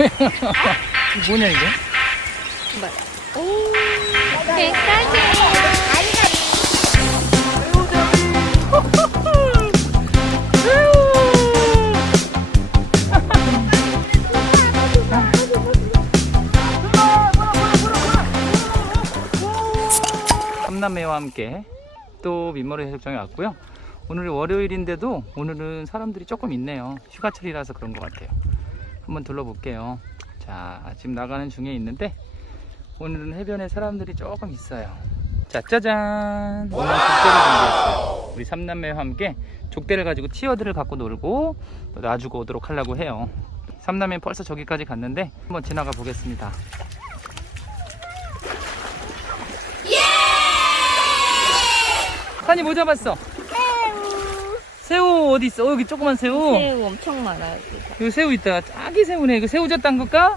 이게 뭐냐 이게? 오, 백사지. 삼남매와 함께 또 민머리 해수욕장에 왔고요. 오늘이 월요일인데도 오늘은 사람들이 조금 있네요. 휴가철이라서 그런 것 같아요. 한번 둘러볼게요. 자, 지금 나가는 중에 있는데 오늘은 해변에 사람들이 조금 있어요. 자, 짜잔! 오늘 족대를 준비했어요. 우리 삼남매와 함께 족대를 가지고 티어들을 갖고 놀고 또 놔주고 오도록 하려고 해요. 삼남매 벌써 저기까지 갔는데 한번 지나가 보겠습니다. 산이 뭐 잡았어? 새우 어디 있어? 어, 여기 조그만 새우. 새우 엄청 많아요. 여기. 여기 새우 있다. 아기 새우네. 이거 새우젓 담글까?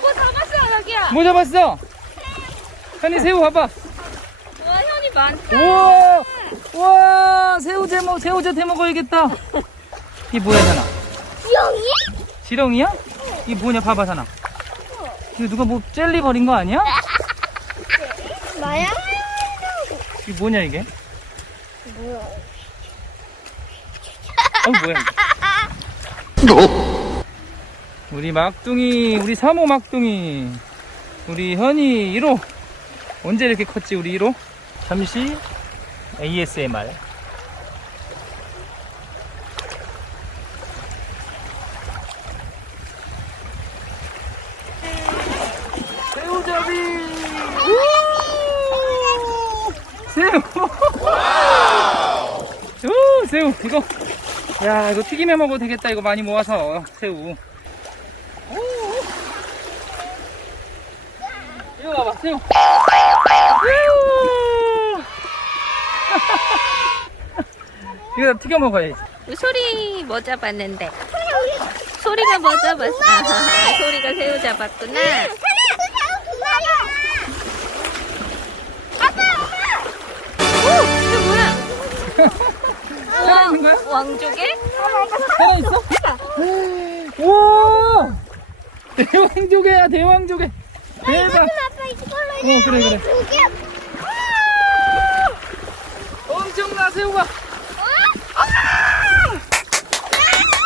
뭐 잡았어 여기야. 뭐 잡았어? 현이 새우 봐봐. 와 현이 많다. 우와, 우와, 새우젓 먹, 새우젓 해 먹어야겠다. 이게 뭐야, 사나? 지영이? 지렁이야? 이게 뭐냐, 봐봐, 사나. 이거 누가 뭐 젤리 버린 거 아니야? 마야? 이게 뭐냐, 이게? 어, 뭐야, 이게? 우리 막둥이, 우리 사모 막둥이, 우리 현이 1호. 언제 이렇게 컸지, 우리 1호? 잠시 ASMR. 새우잡이! 새우! 오, 새우, 이거. 야, 이거 튀김해 먹어도 되겠다. 이거 많이 모아서, 새우. 오. 이거 봐봐, 새우. 이거 다 튀겨 먹어야지. 소리 뭐 잡았는데? 소리가 뭐 잡았어? 아, 소리가 새우 잡았구나. 왕조개? 살아있어? 우와! 대왕조개야, 대왕조개. 대박. 아빠 이걸로 어, 그래, 그래. 두개 엄청나, 새우가.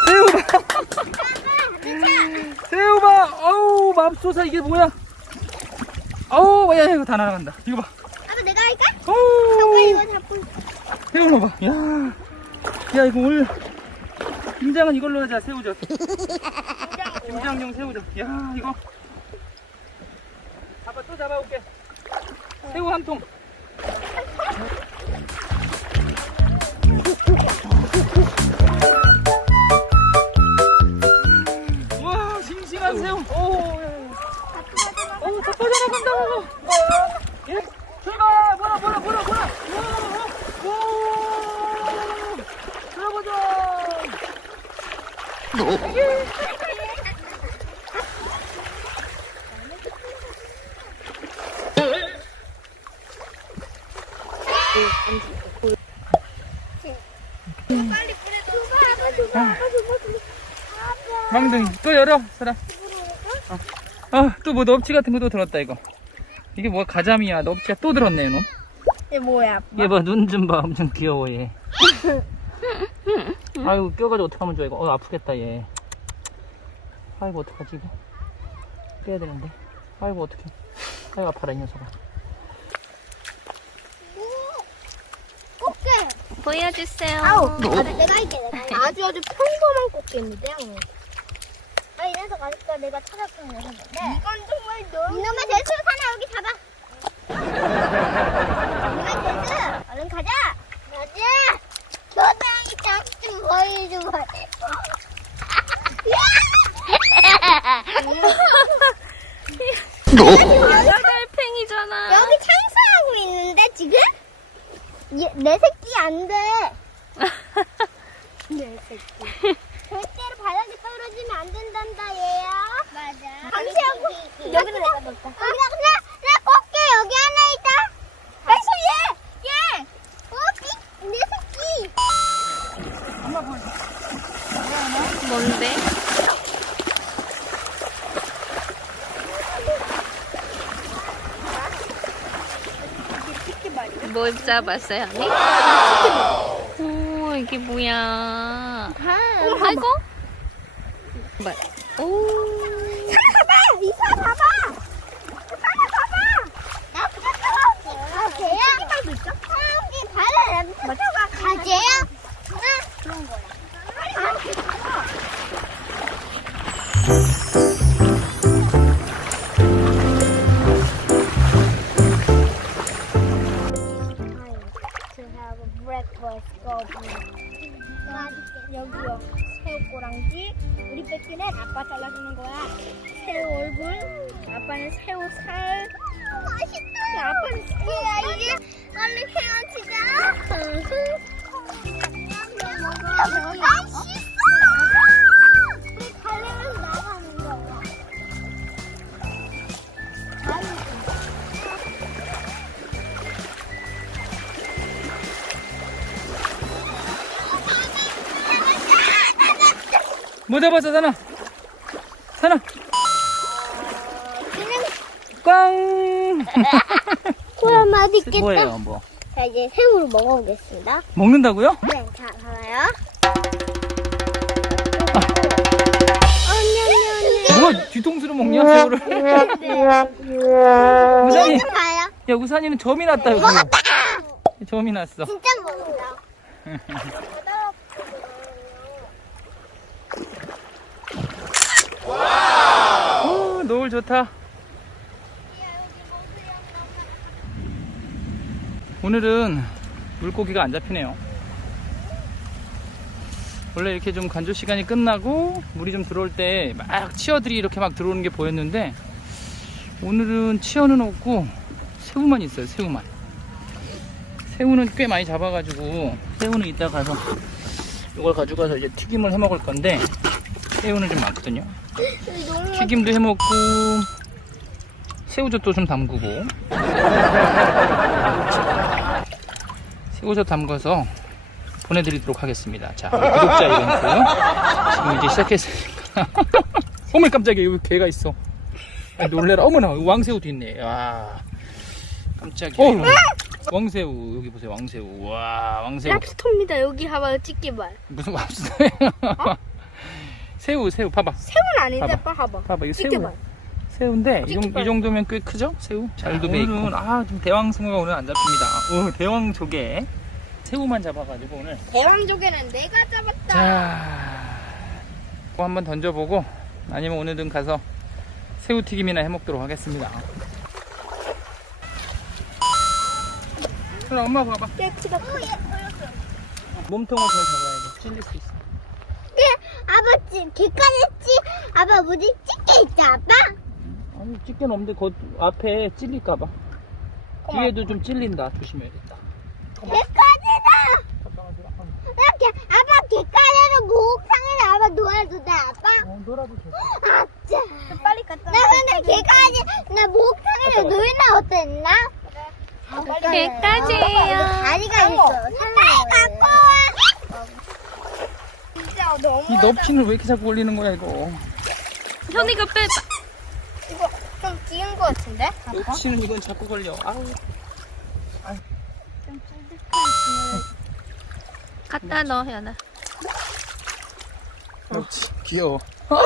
새우 봐. 새우 봐. 어우, 맙소사, 이게 뭐야? 어우, 야, 이거 다 날아간다. 이거 봐. 아빠 내가 할까? 어우. 아빠 이거 잡고 새우 봐봐. 야, 야 이거 오늘 김장은 이걸로 하자. 새우젓. 김장용 새우젓. 야 이거 잡아 또 잡아올게. 새우 한 통. 와 싱싱한 새우. 오. 오, 다 빠져나간다. 예? 출발! 보라, 보라, 보라, 보라! 오, 오, 오! 들어보자! 빨리 불에 넣어. 아빠 줘봐. 아빠 줘봐. 아빠. 망둥이, 또 열어, 사람. 아, 또 뭐 넙치 같은 것도 들었다, 이거. 이게 뭐야, 가자미야. 넙치가 또 들었네, 너. 얘 뭐야? 얘 봐, 눈 좀 봐. 엄청 귀여워, 얘. 아이고, 껴가지고 어떡하면 좋아, 이거. 어, 아프겠다, 얘. 아이고, 어떡하지, 이거. 빼야 되는데. 아이고, 어떡해. 아이고, 아파라, 이 녀석아. 꽃게. 보여주세요. 아우. 아, 내가 할게. 내가 할게. 아주 아주 평범한 꽃게인데요. 아, 이 녀석 아직까 내가 찾았던 녀석인데. 이건 정말 너무. 이놈의 대수 하나 여기 잡아. 이놈의 대수. 얼른 가자. 가자. 짝좀 보여주고. 야달팽이잖아. 여기 창수하고 있는데 지금? 얘, 내 새끼 안 돼. 내 새끼. 절대로 바닥에 떨어지면 안 된단다 얘야. 맞아. 감시하고 여기다? 여기다 그냥 나 꽃게 여기 하나 있다. 다시 얘 얘. 어, 삐, 내 새끼. 엄마 보여. 뭔데? 뭘 잡았어요, 언니? 오, 이게 뭐야? 아이고. 뭐, 오. 봐봐! 이사 봐봐! 이사 봐봐! 나 붙였어! 아? 도 있어? 여기 발을 붙여가 여기요. 새우 꼬랑지. 우리 뺏기는 아빠 잘라주는 거야. 새우 얼굴. 아빠는 새우 살. 맛있다. 아빠는 새우 야 이제 빨리 헤어지자. 맛있 뭐 잡았어 사나? 사나 꽝 코야 맛있겠다 뭐예요 뭐 자 이제 새우를 먹어보겠습니다 먹는다고요? 네, 자, 봐봐요. 언니, 뭐 뒤통수로 먹냐 새우를 우산이 좀 봐요. 야 우산이는 점이 났다 여기 점이 났어 진짜 먹는다. 오 노을 좋다? 오늘은 물고기가 안 잡히네요. 원래 이렇게 좀 간조 시간이 끝나고 물이 좀 들어올 때 막 치어들이 이렇게 막 들어오는 게 보였는데 오늘은 치어는 없고 새우만 있어요 새우만. 새우는 꽤 많이 잡아가지고 새우는 이따 가서 이걸 가져가서 이제 튀김을 해 먹을 건데 새우는 좀 많거든요 튀김도 해 먹고 새우젓도 좀 담그고 새우젓 담가서 보내드리도록 하겠습니다. 자, 구독자 이벤트 지금 이제 시작했으니까. 어머 깜짝이야 여기 개가 있어. 아, 놀래라. 어머나 왕새우도 있네. 와 깜짝이야. 어, 왕새우 여기 보세요 왕새우. 와 왕새우 랍스터입니다. 여기 봐봐요, 찍기발. 무슨 왕새우야? 새우 새우 봐봐. 새우는 아닌데, 봐봐. 봐봐. 봐봐 이거 새우. 새우인데 이, 정, 이 정도면 꽤 크죠? 새우? 잘도 배 오늘은 아좀 대왕숭어가 오늘 안 잡힙니다. 오 대왕 조개 새우만 잡아가지고 오늘 대왕 조개는 내가 잡았다. 자 이거 한번 던져보고 아니면 오늘은 가서 새우 튀김이나 해먹도록 하겠습니다. 그럼 엄마 봐봐 크다. 몸통을 더 잡아야 돼 찔릴 수 있어. 개까지 찌, 아빠 뭐지? 찌개 있지, 아빠? 아니 찌개는 없는데 그 앞에 찔릴까봐 뒤에도 좀 찔린다 조심해야겠다. 개까지다! 나 개, 아빠 개까지는 목상에 아빠 놓아도 돼, 아빠? 어, 놀아도 돼. 아짜. 빨리 갔다. 나 근데 개까지, 나 목상에 놓이나 어땠나? 개까지예요. 다리가 있어. 빨리 갖고 와. 진짜 너무. 이 넙치는 왜 이렇게 자꾸 올리는 거야 이거? 현이가 빼. 이거 좀 기은 거 같은데? 넙치는 이건 자꾸 걸려. 아우. 갖다 넣어, 현아. 넙치 귀여워. 자,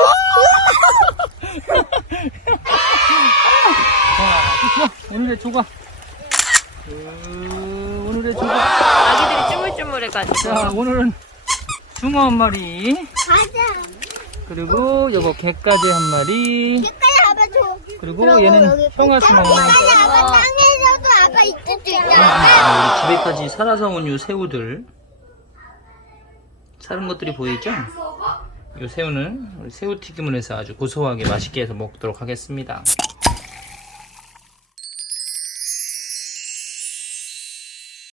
좋아. 오늘의 조각. 그, 오늘의 조각. 아기들이 쭈물쭈물해가지고. 자, 오늘은 숭어 한 마리, 가자. 그리고 요거 개까지 한 마리, 개까지 아빠 줘. 그리고 얘는 형아숭어. 개까지 아빠 땅에서도 아빠 있을 수 있잖아. 아, 우리 집에까지 살아서 온 요 새우들. 사는 것들이 보이죠? 요 새우는 우리 새우튀김을 해서 아주 고소하게 맛있게 해서 먹도록 하겠습니다.